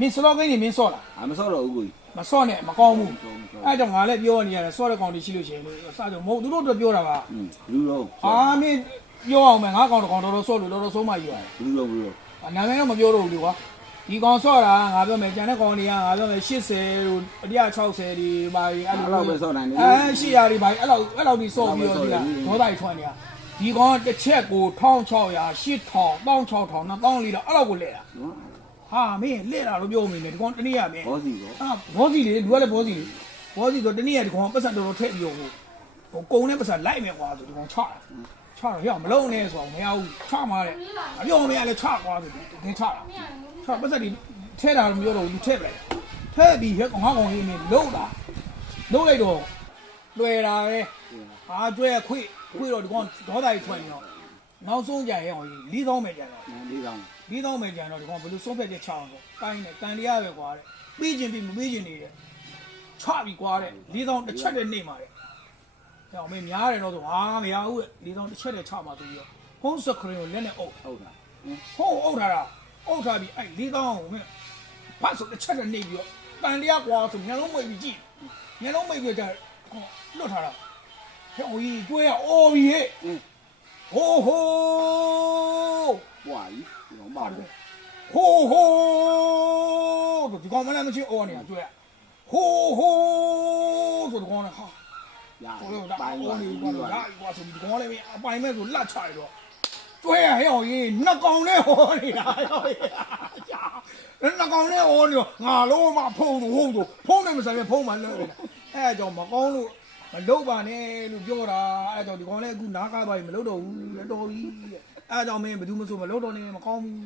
မင်းစလော့ကိန်းနေမင်းစော့လား မဆော့တော့ဘူးကိုကြီး မစော့နဲ့မကောင်းဘူးအဲ့ကြောင့်ငါလည်းပြောနေရတယ်စော့တဲ့ကောင်တွေရှိလို့ရှိရင်လို့စကြမဟုတ်သူတို့တို့ပြောတာပါ လူတော့ အာမင်းပြောအောင်မယ်ငါကောင်တော်တော်စော့လို့တော်တော်ဆုံးမကြီးရတယ် လူတော့နာမည်တော့မပြောတော့ဘူးလေကွာဒီကောင်စော့တာငါပြောမယ်ကျန်တဲ့ကောင်တွေကငါပြောမယ်80တို့160တွေဘာတွေအဲ့လိုပဲစော့နိုင်တယ်800တွေဘာအဲ့လောက်ဒီစော့ပြီးတော့ဒီကဒေါသကြီးထွန်းနေတာဒီကောင်တစ်ချက်ကို1600 8000 16000 2000လေးတော့အဲ့လောက်ကိုလဲတာဟာမင်းလဲတာလို့ပြောမိနေဒီကောင်တနည်းရမယ် ဘောစီတော့ ဘောစီလေလူကလည်းဘောစီလေဘောစီဆိုတနည်းရဒီကောင်ပတ်စံတော်တော်ထည့်ပြီးတော့ဟိုကုံနဲ့ပတ်စံလိုက်မယ်ကွာဆိုဒီကောင်ချတော့ဟဲ့မလုံးနဲ့ဆိုတော့မရဘူးချမှာတဲ့အပြောမရလဲချကွာဆိုဒီသင်ချတာချပတ်စံဒီထဲတာမပြောတော့ဘူးလူထည့်ပလိုက်ထဲပြီးဟဲ့ကောင်ကောင်ကြီးနေလုံးတာလုံးလိုက်တော့လွယ်တာပဲဟာကျွဲခွေတော့ဒီကောင်ဒေါသကြီးထွက်နေတော့နောက်ဆုံးကြရအောင်4000ပဲကြတော့4000ပဲကြတော့ဒီကောင်ဘယ်လိုဆုံးဖြတ်ချက်ချအောင်ဆိုတိုင်းနဲ့တန်တရားပဲကွာတဲ့ပြီးချင်းပြီးမပြီးချင်းနေတယ်ချပြီးကွာတဲ့4000တစ်ချက်နဲ့နေမှာတဲ့ဟဲ့မင်းများတယ်တော့ဆိုဟာမရဘူးတဲ့4000တစ်ချက်နဲ့ချမှာဆိုပြီးတော့ဖုန်းစခရင်ကိုလက်နဲ့အုပ်ဟုတ်တာဖုန်းအုပ်ထားတာအုပ်ထားပြီးအဲ့4000ကိုမင်းဖတ်ဆိုတစ်ချက်နဲ့နေပြီးတော့တန်တရားကွာဆိုမျက်လုံးမိတ်ပြီးကြည့်မျက်လုံးမိတ်ပြီးတော့လွတ်ထားတာဟဲ့ဟိုကြီးတွေ့ရအော်ပြီးဟဲ့ဟိုးဟိုး ပွာကြီးရောမှာတယ် ဟိုးဟိုးဒီကောင်မလည်းမချင်းအော်နေတာတွေ့ရဟိုးဟိုးဆိုဒီကောင်လည်းဟာ ရ ဟိုတော့ပိုင်းသွားနေကွာကွာဆိုဒီကောင်လည်းအပိုင်မဲ့ဆိုလှချရတော့တွေ့ရဟဲ့ဟိုကြီးနှစ်ကောင်နဲ့ဟောနေတာဟောကြီးနှစ်ကောင်နဲ့ဟောနေငါလုံးမဖုံးဟုတ်ဆိုဖုံးနေမဆိုင်ဖုံးမှလွှဲနေတာအဲ့ကြောင့်မကောင်းလို့မလုပ်ပါနဲ့လို့ပြောတာအဲ့ကြောင့်ဒီကောင်လည်းအခုနားကားသွားပြီမလုပ်တော့ဘူးတော်ပြီအဲ့ကြောင့်မင်းဘယ်သူမှဆိုမလုပ်တော့နဲ့မကောင်းဘူး